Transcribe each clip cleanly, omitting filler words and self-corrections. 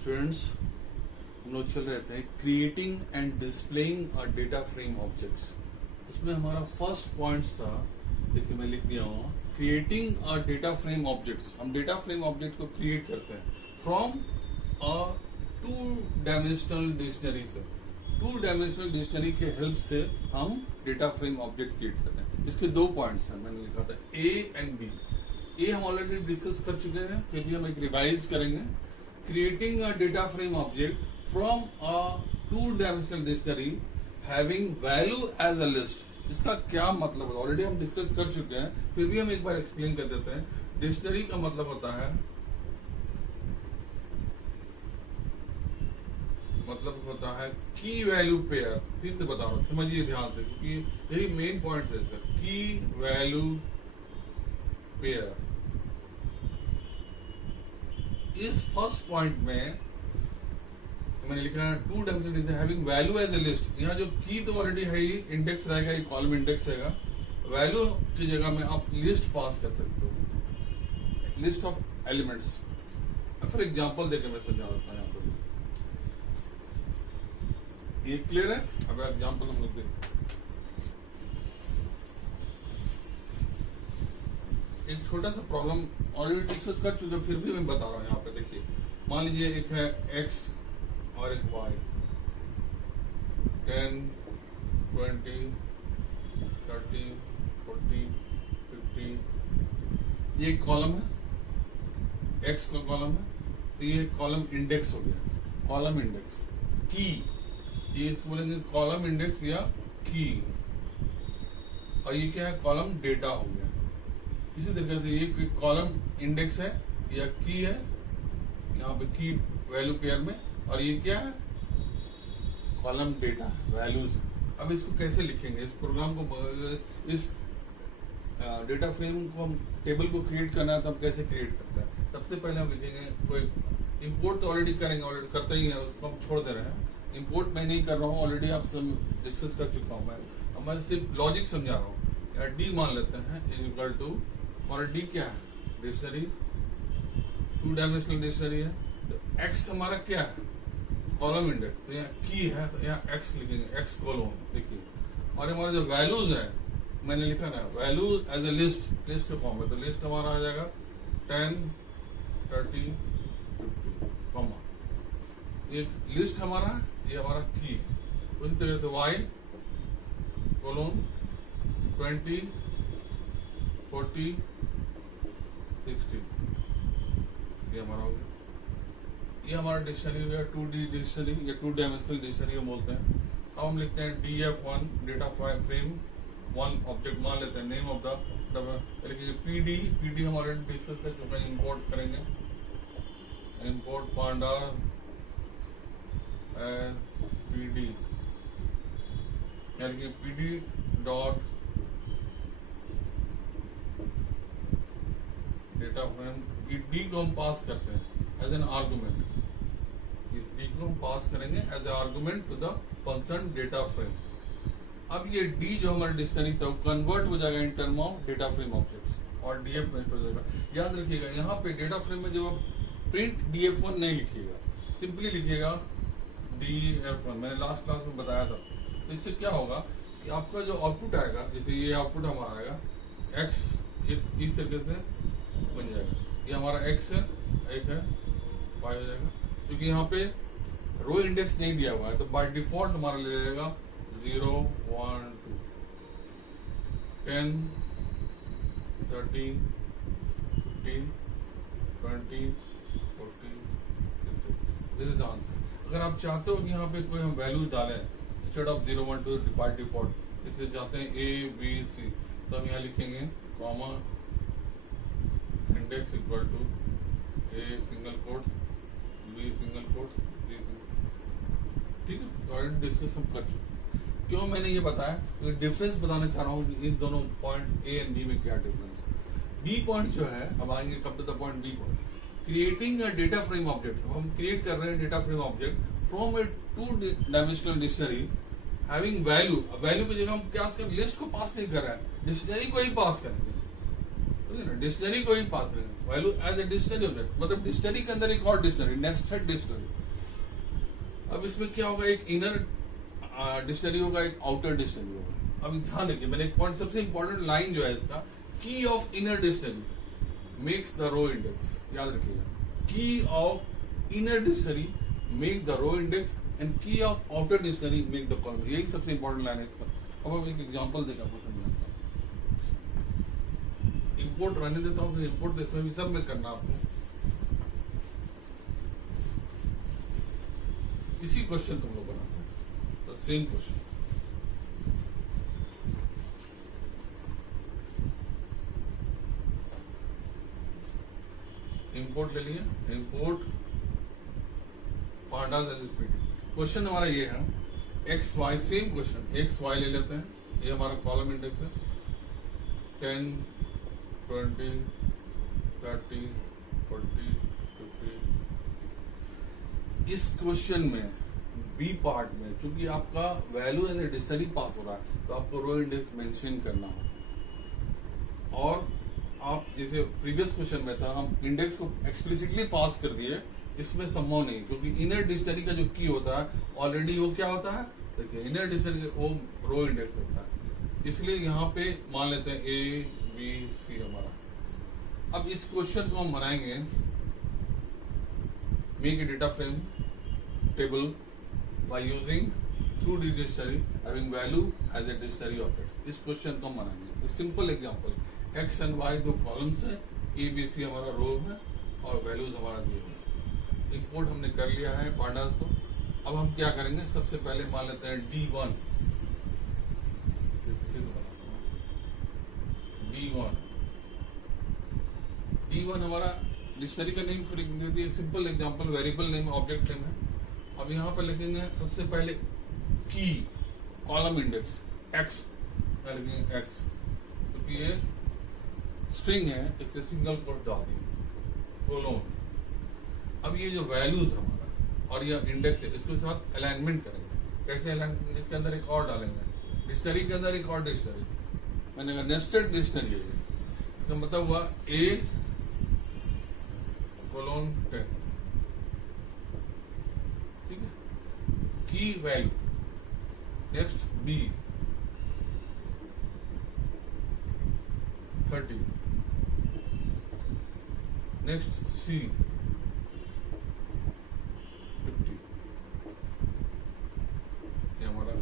Students, हम लोग चल रहे थे creating and displaying a data frame objects. इसमें हमारा फर्स्ट पॉइंट था, देखिए मैं लिख दिया हूँ, creating a data frame objects. हम डेटा फ्रेम ऑब्जेक्ट को क्रिएट करते हैं from a two dimensional dictionary से। टू डायमेंशनल डिक्शनरी के हेल्प से हम डेटा फ्रेम ऑब्जेक्ट क्रिएट करते हैं। इसके दो पॉइंट्स हैं, मैंने लिखा था ए एंड बी। ए हम ऑलरेडी डिस्कस कर चुके हैं, फिर भी हम एक रिवाइज करेंगे। Creating a data frame object from a two dimensional dictionary having value as a list. इसका क्या मतलब है ऑलरेडी हम डिस्कस कर चुके हैं, फिर भी हम एक बार एक्सप्लेन कर देते हैं। डिक्शनरी का मतलब होता है की वैल्यू पेयर। फिर से बता रहा हूं, समझिए ध्यान से, क्योंकि यही मेन पॉइंट है इसका। Key value pair. इस फर्स्ट पॉइंट में मैंने लिखा है two dimensional having value as a list. यहाँ जो की तो ऑलरेडी है ही, इंडेक्स रहेगा, ये कॉलम इंडेक्स रहेगा। वैल्यू की जगह में आप लिस्ट पास कर सकते हो, list of elements. For example देके मैं समझा देता हूँ यहाँ पर। ये क्लियर है? अब एग्जांपल हम लोग देखते हैं। एक छोटा सा प्रॉब्लम ऑलरेडी डिस्कस कर चुके, फिर भी मैं बता रहा हूँ यहाँ पे। देखिए मान लीजिए एक है एक्स और एक वाई, 10, 20, 30, 40, 50। ये एक कॉलम है, एक्स का कॉलम है, तो ये कॉलम इंडेक्स हो गया। कॉलम इंडेक्स की, ये इसको बोलेंगे कॉलम इंडेक्स या की। और ये क्या है? कॉलम डेटा हो गया। इसी तरीके से ये कॉलम इंडेक्स है या की है, यहाँ पे की वैल्यू पेयर में, और ये क्या है? Column data values. अब इसको कैसे लिखेंगे? इस प्रोग्राम को, इस डेटा फ्रेम को, हम टेबल को क्रिएट करना है तो हम कैसे क्रिएट करते हैं? सबसे पहले हम लिखेंगे कोई इंपोर्ट, तो ऑलरेडी करेंगे, ऑलरेडी करते ही है, उसको हम छोड़ दे रहे हैं। इंपोर्ट मैं नहीं कर रहा हूँ, ऑलरेडी आप सब डिस्कस कर चुका हूँ मैं सिर्फ लॉजिक समझा रहा हूँ। डी मान लेते हैं इज इक्वल टू, और डी क्या है? डिक्शनरी, टू डायमेंशनल डिक्शनरी है। तो एक्स हमारा क्या है? Column index. तो यहाँ की है, तो यहाँ एक्स लिखेंगे, एक्स कॉलम। देखिए, और हमारा जो वैल्यूज है, मैंने लिखा ना value as a list, list के फॉर्म में। तो लिस्ट हमारा आ जाएगा 10, 30, 50, कॉमा। ये लिस्ट हमारा, ये हमारा की। उसी तरह से वाई कोलोन 20, 40, 60, ये हमारा हो गया। ये हमारा डिक्शनरी हो गया, 2D डिक्शनरी या टू डायमेंशनल डिक्शनरी हम बोलते हैं। अब हम लिखते हैं DF1 डेटा फ्रेम 1 ऑब्जेक्ट मान लेते हैं। नेम ऑफ द PD हमारे डिस्कस कर चुके हैं, इंपोर्ट करेंगे। इंपोर्ट पांडा PD, यानी कि PD dot data frame. D को हम पास करते हैं एज एन आर्गुमेंट। इस डी को हम पास करेंगे as a argument to the function data frame. अब ये डी जो हमारा डिक्शनरी था, कन्वर्ट हो जाएगा इन term of data frame objects, और डीएफ में हो जाएगा। याद रखिएगा, यहाँ पे डेटा फ्रेम में जब आप प्रिंट DF1 नहीं लिखिएगा, सिंपली लिखिएगा DF1। मैंने लास्ट क्लास में बताया था। तो इससे क्या होगा कि आपका जो आउटपुट आएगा, जैसे ये आउटपुट हमारा आएगा एक्स, इस तरीके से बन जाएगा। ये हमारा एक्स है, एक है, वाई हो जाएगा। क्योंकि यहाँ पे रो इंडेक्स नहीं दिया हुआ है, तो बाय डिफॉल्ट हमारा ले लेगा 0, 1, 2, 10, 30, 50, 20, 40, 50। This is the answer. अगर आप चाहते हो कि यहाँ पे कोई हम वैल्यू डालें इंस्टेड ऑफ 0, 1, 2 बाय डिफॉल्ट, इसे चाहते हैं A, B, C, तो हम यहाँ लिखेंगे comma index equal to A single quotes, B single quotes, C single. ठीक है, ऑलरेडी डिस्कस हम कर चुके। क्यों मैंने ये बताया? तो डिफरेंस बताना चाह रहा हूँ कि इन दोनों पॉइंट A एंड B में क्या डिफरेंस है। B पॉइंट जो है, अब आएंगे कब to the point B point. Creating a data frame object, हम क्रिएट कर रहे हैं data frame object from a two dimensional dictionary having value. Value की जगह हम क्या लिस्ट को पास नहीं कर रहे हैं, डिक्शनरी को ही पास करेंगे। डिक्शनरी को ही पास करेंगे, value as a dictionary object, मतलब डिक्शनरी के अंदर एक और डिक्शनरी, नेस्टेड डिक्शनरी। अब इसमें क्या होगा, एक इनर डिक्शनरी होगा, एक आउटर डिक्शनरी होगा। अब ध्यान रखिए, मैंने एक पॉइंट, सबसे इंपॉर्टेंट लाइन जो है इसका, key of inner dictionary makes the row index, याद रखिएगा, key of inner dictionary make the row index and key of outer dictionary make the column, यही सबसे इंपॉर्टेंट लाइन है इसका। अब हम एक एग्जांपल देकर आपको समझाता हूं। इंपोर्ट रहने देता हूं, फिर इंपोर्ट इसमें भी सब में करना आपको। इसी क्वेश्चन को हम लोग बनाते हैं, तो सेम क्वेश्चन। इंपोर्ट ले लिए, import pandas as repeated. Question हमारा ये है, X Y, same question, X Y ले लेते हैं, ये हमारा कॉलम इंडेक्स है, 10 20 30 40 50। इस क्वेश्चन में बी पार्ट में, क्योंकि आपका वैल्यू एज ए डिक्शनरी पास हो रहा है, तो आपको रो इंडेक्स मेंशन करना हो। और आप जैसे प्रीवियस क्वेश्चन में था, हम इंडेक्स को एक्सप्लिसिटली पास कर दिए, इसमें संभव नहीं, क्योंकि इनर डिक्शनरी का जो की होता है ऑलरेडी वो क्या होता है, देखिए इनर डिक्शनरी वो रो इंडेक्स होता है, इसलिए यहाँ पे मान लेते हैं ए बी सी हमारा। अब इस क्वेश्चन को हम बनाएंगे, make a data frame table by using 2D dictionary having value as a dictionary object. इस क्वेश्चन को हम बनाएंगे, simple example, X and Y दो कॉलम्स है, ए बी सी हमारा रो है और वैल्यूज हमारा दिए हुए। इंपोर्ट हमने कर लिया है पांडास को। अब हम क्या करेंगे, सबसे पहले मान लेते हैं D1, D1 हमारा डिक्शनरी का नेम, फिर simple example, variable name object name है। अब यहाँ पर लिखेंगे सबसे पहले की, कॉलम इंडेक्स x, लिखेंगे x, क्योंकि ये स्ट्रिंग है इससे सिंगल कोट डाल दिए, कोलोन। अब ये जो वैल्यूज हमारा और ये इंडेक्स है, इसके साथ अलाइनमेंट करेंगे। कैसे अलाइनमेंट, इसके अंदर एक और डालेंगे, डिक्शनरी के अंदर एक और डिक्शनरी, मैंने कहा नेस्टेड डिक्शनरी है। इसका मतलब हुआ A कोलोन 10, ठीक है, की value, next B 30, next C 50, ये हमारा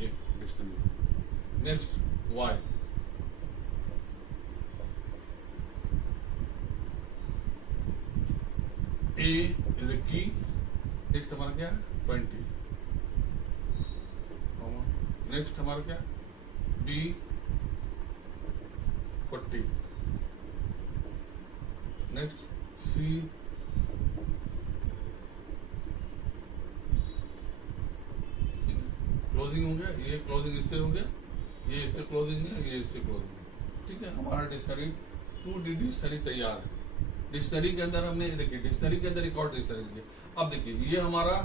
एक dictionary. Next Y, A is a की, नेक्स्ट हमारा क्या है 20, नेक्स्ट हमारा क्या B 40, नेक्स्ट C 50। क्लोजिंग हो गया, ये क्लोजिंग इससे हो गया, ये इससे क्लोजिंग है, ये इससे क्लोजिंग है, ठीक है। हमारा डिक्शनरी 2D डिक्शनरी तैयार है। डिक्शनरी के अंदर हमने देखिए, डिक्शनरी के अंदर एक और डिक्शनरी लिखी। अब देखिए ये हमारा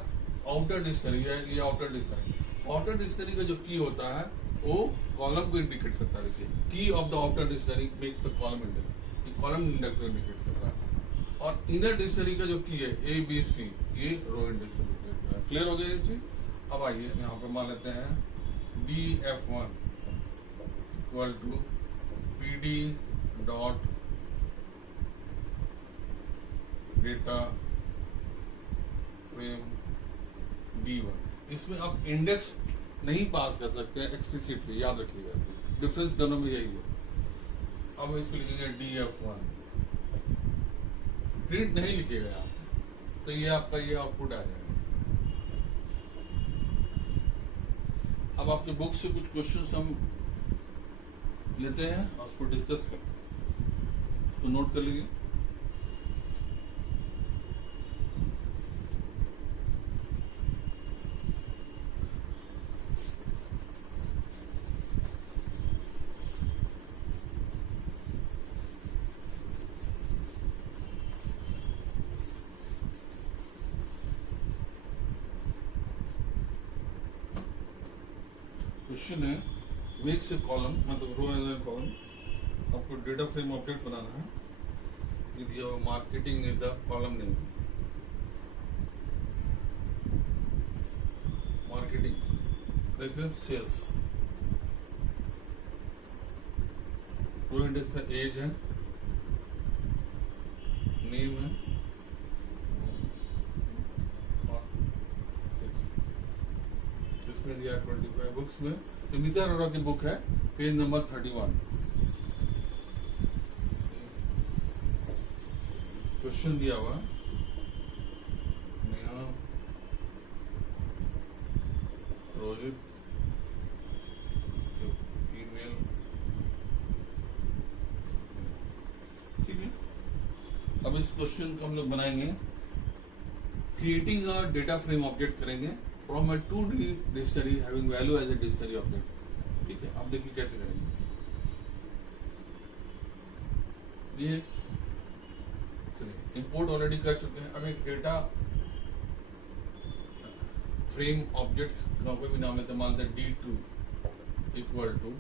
आउटर डिक्शनरी है, ये आउटर डिक्शनरी। आउटर डिक्शनरी का जो की होता है वो कॉलम को इंडिकेट करता है। देखिए की of the outer dictionary makes the column index, ये कॉलम इंडेक्स को इंडिकेट कर रहा है। और इनर डिक्शनरी का जो की है ए बी सी, ये रो इंडेक्स को इंडिकेट कर रहा है। क्लियर हो गया ये चीज। अब आइए यहाँ पे मान लेते हैं DF1 equal to PD dot data frame D1। इसमें आप इंडेक्स नहीं पास कर सकते हैं एक्सप्लिसिटली, याद रखिएगा, डिफरेंस दोनों में यही है। अब इसको लिखेंगे DF1, प्रिंट नहीं लिखेगा आप, तो ये आपका ये आउटपुट आ जाएगा। अब आपके बुक से कुछ क्वेश्चंस हम लेते हैं और उसको डिस्कस करते हैं, उसको नोट कर लीजिए। क्वेश्चन है मेक्स ए कॉलम, मतलब रो एज ए कॉलम आपको डेटा फ्रेम ऑब्जेक्ट बनाना है। ये दिया हुआ marketing is the column name, marketing देखिए सेल्स, रो इंडेक्स है, एज है, नेम है और सेक्स। इसमें दिया 25 बुक्स में सुमिता अरोड़ा की बुक है, पेज नंबर 31। क्वेश्चन दिया हुआ नेहा रोहित ईमेल, ठीक है। अब इस क्वेश्चन को हम लोग बनाएंगे, creating a data frame object करेंगे from a 2D dictionary having value as a dictionary object, ठीक है। अब देखिए कैसे करेंगे। ये चलिए इंपोर्ट ऑलरेडी कर चुके हैं। अब एक डेटा फ्रेम ऑब्जेक्ट्स का कोई भी नाम लेते हैं, मान लेते हैं D2 equal to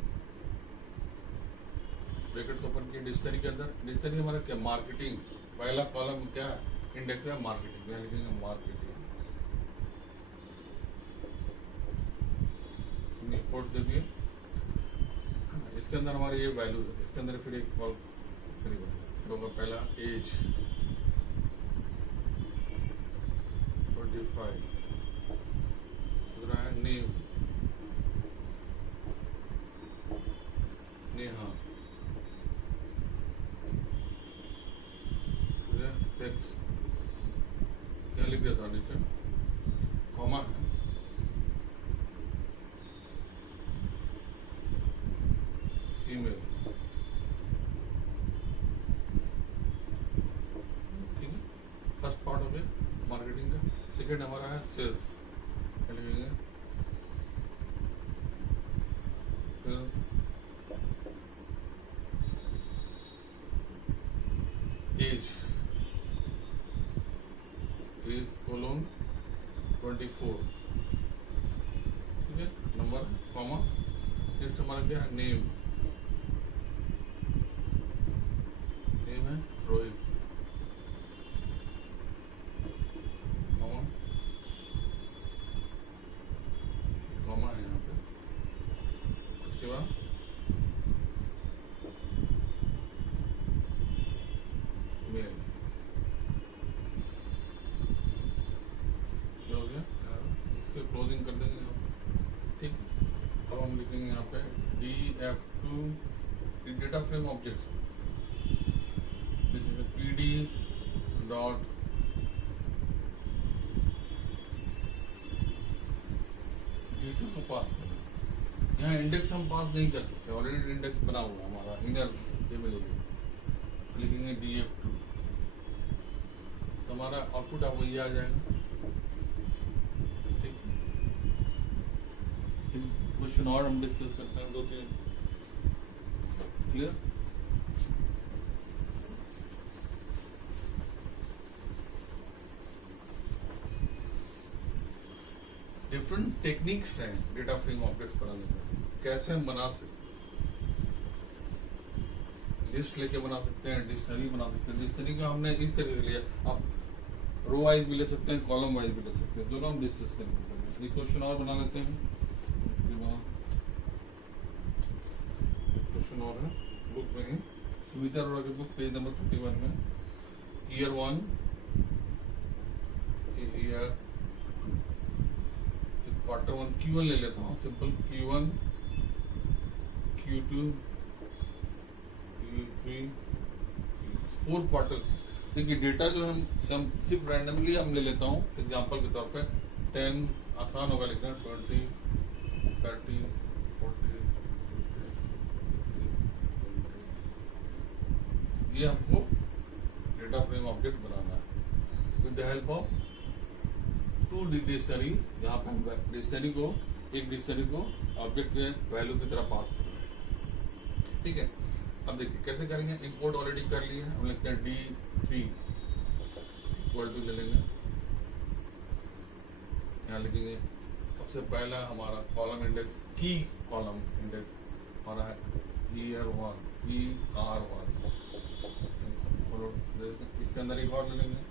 brackets open किए डिक्शनरी के अंदर। डिक्शनरी हमारा क्या, मार्केटिंग, पहला कॉलम क्या इंडेक्स है मार्केटिंग, यहाँ लिखेंगे मार्केटिंग, इंपोर्ट दे दिए। इसके अंदर हमारे ये वैल्यू है, इसके अंदर फिर एक कॉल होगा, पहला एज 25, दूसरा है नेम नेहा, सेक्स क्या लिख दिया था नीचे, कॉमा है, फीमेल, ठीक है। फर्स्ट पार्ट हो गया मार्केटिंग का। सेकेंड हमारा है सेल्स, क्या लिखेंगे, सेल्स एज कोलोन 24, ठीक है, नंबर कॉमा। नेक्स्ट हमारा क्या है, नेम, नेम है रोहित, कॉमा कॉमा है यहाँ पे। उसके बाद मेल, क्या हो गया, इसके क्लोजिंग कर देंगे यहाँ पे, ठीक। अब हम लिखेंगे यहाँ पे DF2 डेटा फ्रेम ऑब्जेक्ट्स, लिखेंगे PD डॉट D2 को पास करें। यहाँ इंडेक्स हम पास नहीं कर सकते, ऑलरेडी इंडेक्स बना हुआ है हमारा इनर ये मिलेगी, लिखेंगे DF2, तो हमारा आउटपुट अब वही आ जाएगा, ठीक। क्वेश्चन और हम डिस्कस करते हैं, 2-3 क्लियर। डिफरेंट टेक्निक्स हैं डेटा फ्रेम ऑब्जेक्ट्स बनाने में, कैसे हम बना सकते हैं, लिस्ट लेके बना सकते हैं, डिक्शनरी बना सकते हैं। डिक्शनरी को हमने इस तरीके से लिया, आप रो वाइज भी ले सकते हैं, कॉलम वाइज भी ले सकते हैं, दोनों हम डिस्कस करेंगे। एक क्वेश्चन और बना लेते हैं, क्वेश्चन और है बुक में ही, सुमिता अरोड़ा की बुक पेज नंबर 51 में, ईयर 1 ईयर क्वार्टर 1 Q1 ले लेता हूँ, simple Q1 Q2 Q3 4 quarter. देखिए डेटा जो हम सिर्फ रैंडमली हम ले लेता हूँ एग्जांपल के तौर पे, 10 आसान होगा लिखना, 20 30 40 ये हमको डेटा फ्रेम ऑब्जेक्ट बनाना है with the help of 2D dictionary. यहाँ पे हम डिक्शनरी को ऑब्जेक्ट के वैल्यू की तरह पास कर रहे हैं, ठीक है। अब देखिए कैसे करेंगे, इंपोर्ट ऑलरेडी कर लिया है, हम लिखते हैं D3 इक्वल टू ले लेंगे, यहाँ लिखेंगे सबसे पहला हमारा कॉलम इंडेक्स, की कॉलम इंडेक्स हमारा है ईयर 1 ER1 इसके अंदर एक और ले लेंगे,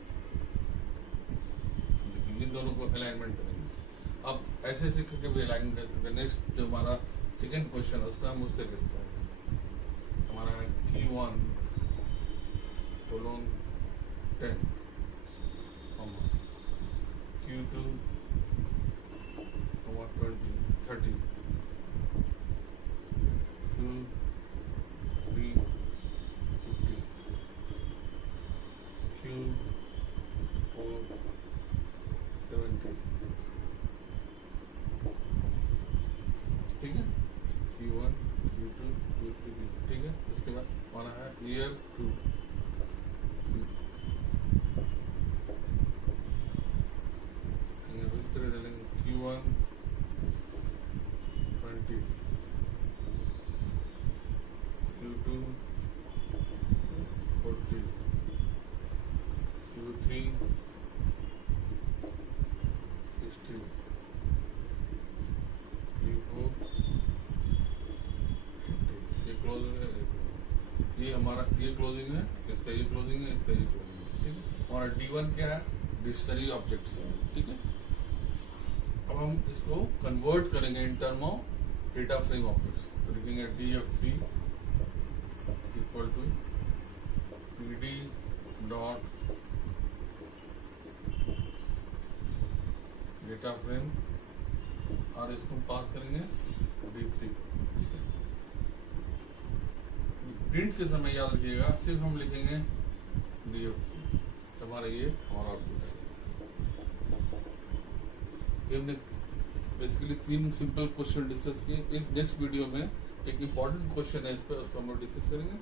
इन दोनों को अलाइनमेंट करेंगे। अब ऐसे ऐसे करके भी अलाइनमेंट कर सकते हैं। नेक्स्ट जो हमारा सेकेंड क्वेश्चन है उसमें हम उस तरीके से करेंगे। हमारा है Q1 colon 10 Q2 20 30 Q3 50 Q4 70। ठीक है, Q1 Q2 Q3 ठीक है। इसके बाद हमारा है year 2 Q1 20 Q2 40 Q3 60 Q4 80। ये क्लोजिंग है, ये हमारा ये क्लोजिंग है, इसका ये क्लोजिंग है, इसका ये क्लोजिंग है। ठीक है, हमारा D1 क्या है? डिक्शनरी ऑब्जेक्ट्स है। ठीक है, अब हम इसको कन्वर्ट करेंगे in term of data frame objects. तो लिखेंगे DF3 equal to PD dot data frame और इसको पास करेंगे D3। ठीक है, प्रिंट के समय याद रखिएगा सिर्फ हम लिखेंगे DF3। हमारा ये हमारा ऑब्जेक्ट है। हमने बेसिकली 3 सिंपल क्वेश्चन डिस्कस किए। इस नेक्स्ट वीडियो में एक इम्पॉर्टेंट क्वेश्चन है, इस पर उसको हम डिस्कस करेंगे।